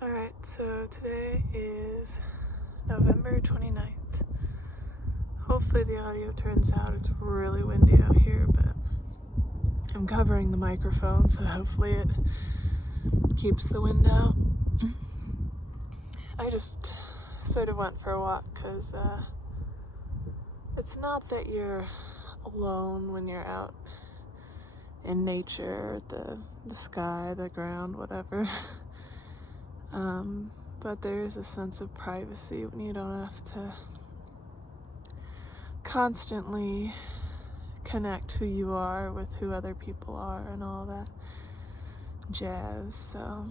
Alright, so today is November 29th. Hopefully the audio turns out. It's really windy out here, but I'm covering the microphone, so hopefully it keeps the wind out. I just sort of went for a walk because it's not that you're alone when you're out in nature, the sky, the ground, whatever. But there is a sense of privacy when you don't have to constantly connect who you are with who other people are and all that jazz. So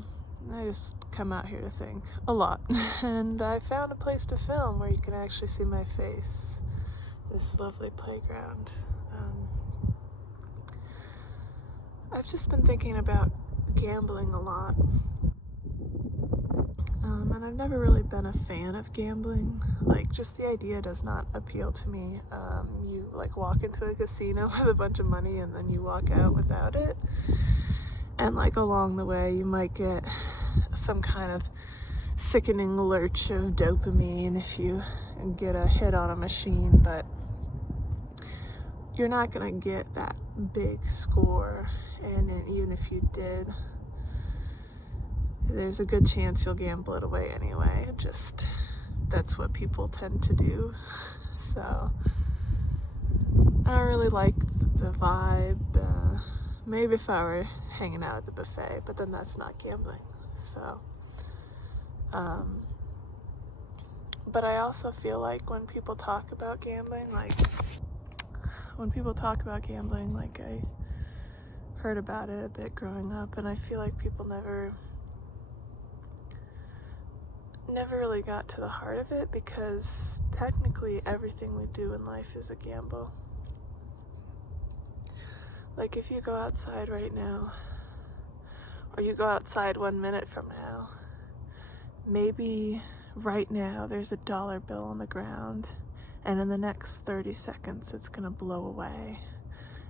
I just come out here to think a lot. And I found a place to film where you can actually see my face. This lovely playground. I've just been thinking about gambling a lot. And I've never really been a fan of gambling. Like, just the idea does not appeal to me. You like walk into a casino with a bunch of money and then you walk out without it. And like along the way you might get some kind of sickening lurch of dopamine if you get a hit on a machine, but you're not gonna get that big score. And even if you did, there's a good chance you'll gamble it away anyway. Just, that's what people tend to do. So I don't really like the vibe. Maybe if I were hanging out at the buffet, but then that's not gambling. So but I also feel like when people talk about gambling, like I heard about it a bit growing up, and I feel like people never really got to the heart of it, because technically everything we do in life is a gamble. Like, if you go outside right now, or you go outside 1 minute from now, maybe right now there's a dollar bill on the ground, and in the next 30 seconds it's gonna blow away.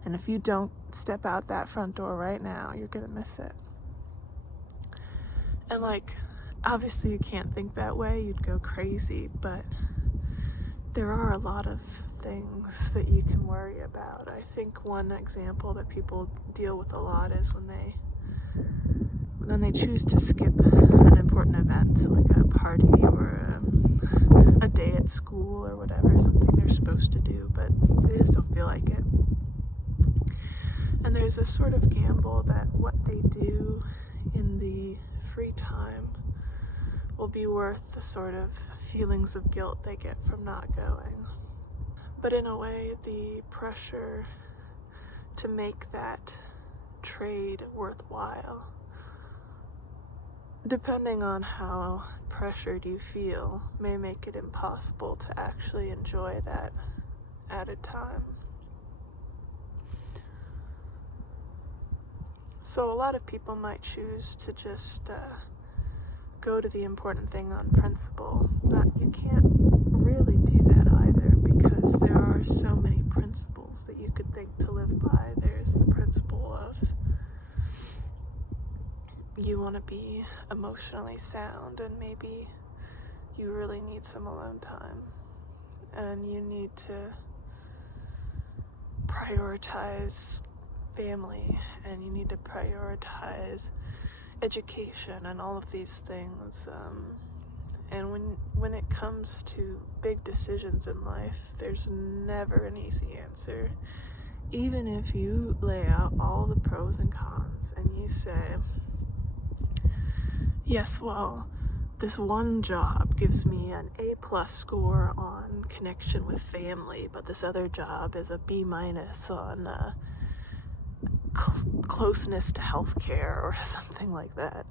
And if you don't step out that front door right now, you're gonna miss it. And like, obviously you can't think that way, you'd go crazy, but there are a lot of things that you can worry about. I think one example that people deal with a lot is when they choose to skip an important event, like a party or a day at school or whatever, something they're supposed to do, but they just don't feel like it. And there's this sort of gamble that what they do in the free time will be worth the sort of feelings of guilt they get from not going. But in a way, the pressure to make that trade worthwhile, depending on how pressured you feel, may make it impossible to actually enjoy that added time. So a lot of people might choose to just go to the important thing on principle, but you can't really do that either, because there are so many principles that you could think to live by. There's the principle of you want to be emotionally sound, and maybe you really need some alone time, and you need to prioritize family, and you need to prioritize education and all of these things. And when it comes to big decisions in life, there's never an easy answer. Even if you lay out all the pros and cons and you say, yes, well, this one job gives me an A+ score on connection with family, but this other job is a B- on closeness to healthcare or something like that.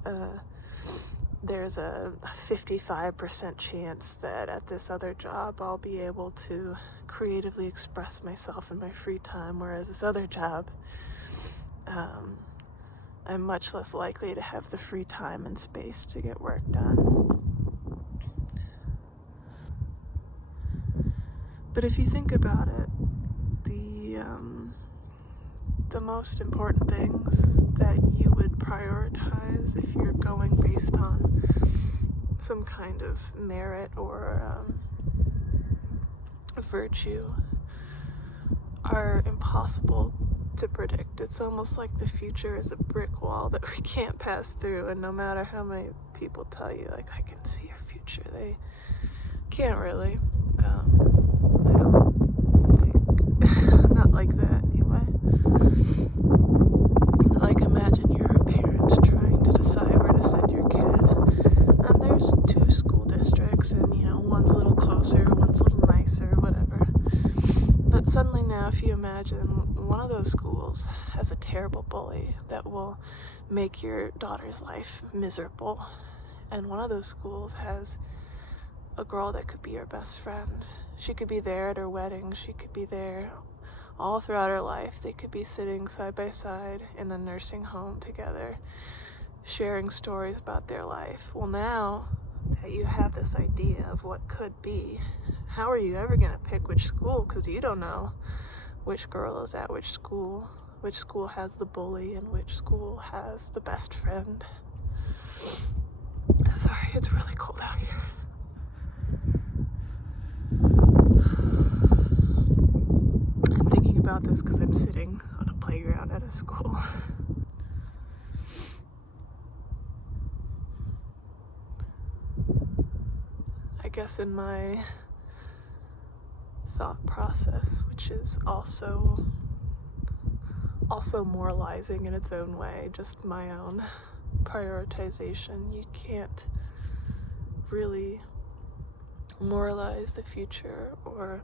There's a 55% chance that at this other job I'll be able to creatively express myself in my free time, whereas this other job, I'm much less likely to have the free time and space to get work done. But if you think about it, the most important things that you would prioritize if you're going based on some kind of merit or virtue are impossible to predict. It's almost like the future is a brick wall that we can't pass through, and no matter how many people tell you, like, I can see your future, they can't really. I don't think, not like that anyway. Like, imagine you're a parent trying to decide where to send your kid, and there's 2 school districts, and one's a little closer, one's a little nicer, whatever. But suddenly now, if you imagine one of those schools has a terrible bully that will make your daughter's life miserable, and one of those schools has a girl that could be your best friend. She could be there at her wedding, she could be there all throughout her life. They could be sitting side by side in the nursing home together, sharing stories about their life. Well, now that you have this idea of what could be, how are you ever going to pick which school? Because you don't know which girl is at which school has the bully, and which school has the best friend. Sorry, it's really cold out here. I'm thinking about this because I'm sitting on a playground at a school. I guess in my thought process, which is also moralizing in its own way, just my own prioritization, you can't really moralize the future, or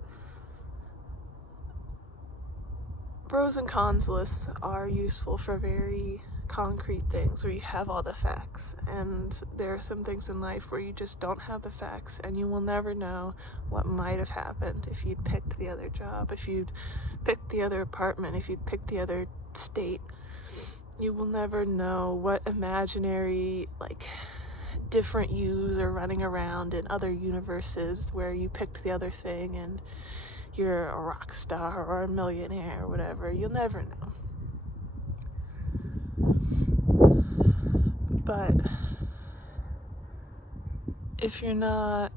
pros and cons lists are useful for very concrete things where you have all the facts, and there are some things in life where you just don't have the facts, and you will never know what might have happened if you'd picked the other job, if you'd picked the other apartment, if you'd picked the other state. You will never know what imaginary, like, different yous are running around in other universes where you picked the other thing and you're a rock star or a millionaire or whatever. You'll never know. But if you're not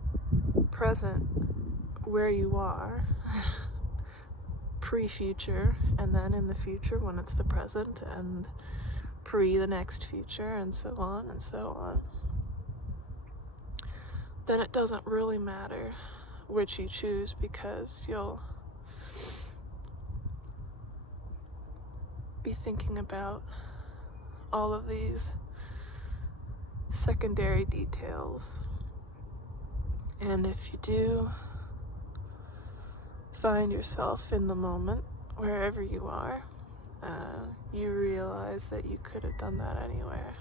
present where you are, pre-future, and then in the future when it's the present, and pre the next future, and so on and so on, then it doesn't really matter which you choose, because you'll be thinking about all of these secondary details. And if you do find yourself in the moment, wherever you are, you realize that you could have done that anywhere.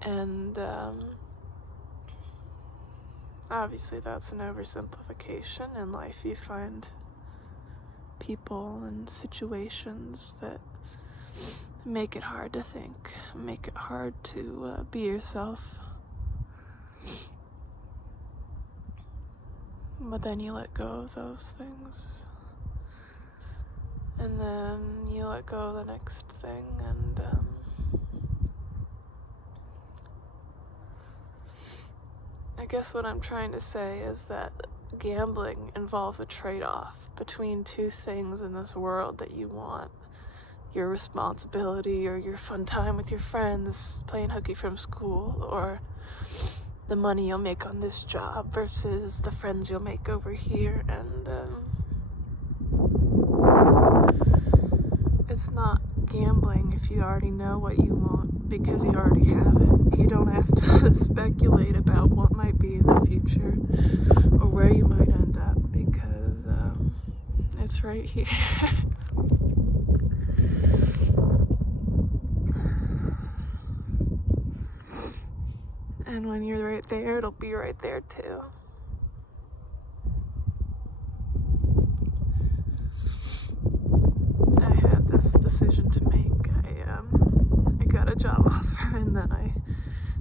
And obviously that's an oversimplification. In life you find people and situations that make it hard to think, make it hard to be yourself. But then you let go of those things, and then you let go of the next thing, and I guess what I'm trying to say is that gambling involves a trade-off between 2 things in this world that you want: your responsibility or your fun time with your friends playing hooky from school, or the money you'll make on this job versus the friends you'll make over here. And it's not gambling if you already know what you want, because you already have it. You don't have to speculate about what might be in the future or where you might end up, because it's right here. And when you're right there, it'll be right there too. I had this decision to make. I got a job offer, and then I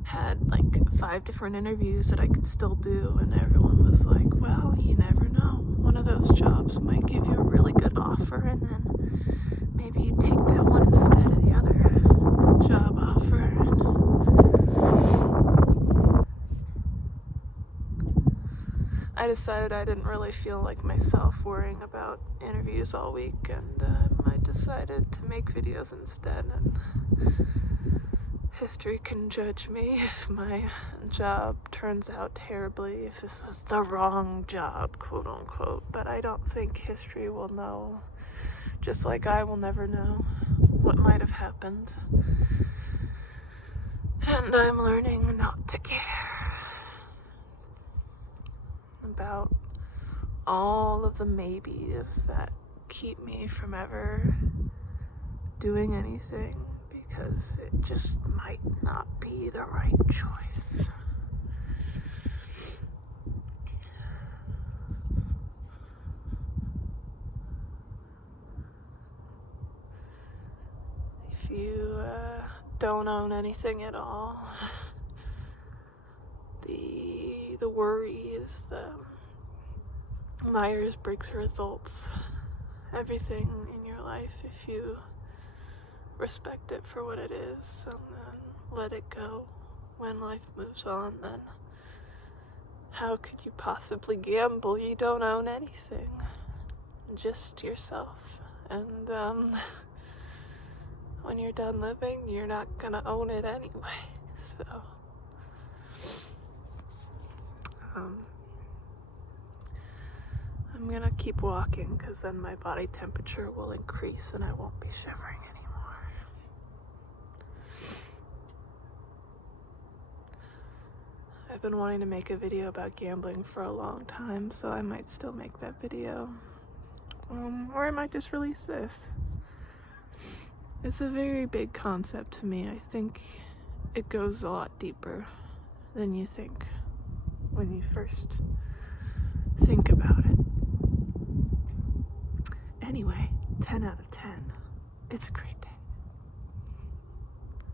had like 5 different interviews that I could still do, and everyone was like, well, you never know. One of those jobs might give you a really good offer, and then maybe you take that one instead of the other job offer. I decided I didn't really feel like myself worrying about interviews all week, and I decided to make videos instead, and history can judge me if my job turns out terribly, if this was the wrong job, quote unquote, but I don't think history will know, just like I will never know what might have happened. And I'm learning not to care about all of the maybes that keep me from ever doing anything, because it just might not be the right choice. If you don't own anything at all, the worry is the Myers-Briggs results. Everything in your life, if you respect it for what it is and then let it go when life moves on, then how could you possibly gamble? You don't own anything, just yourself. And when you're done living, you're not gonna own it anyway. So I'm gonna keep walking, because then my body temperature will increase and I won't be shivering anymore. I've been wanting to make a video about gambling for a long time, so I might still make that video. Or I might just release this. It's a very big concept to me. I think it goes a lot deeper than you think when you first think about it. Anyway, 10 out of 10. It's a great day.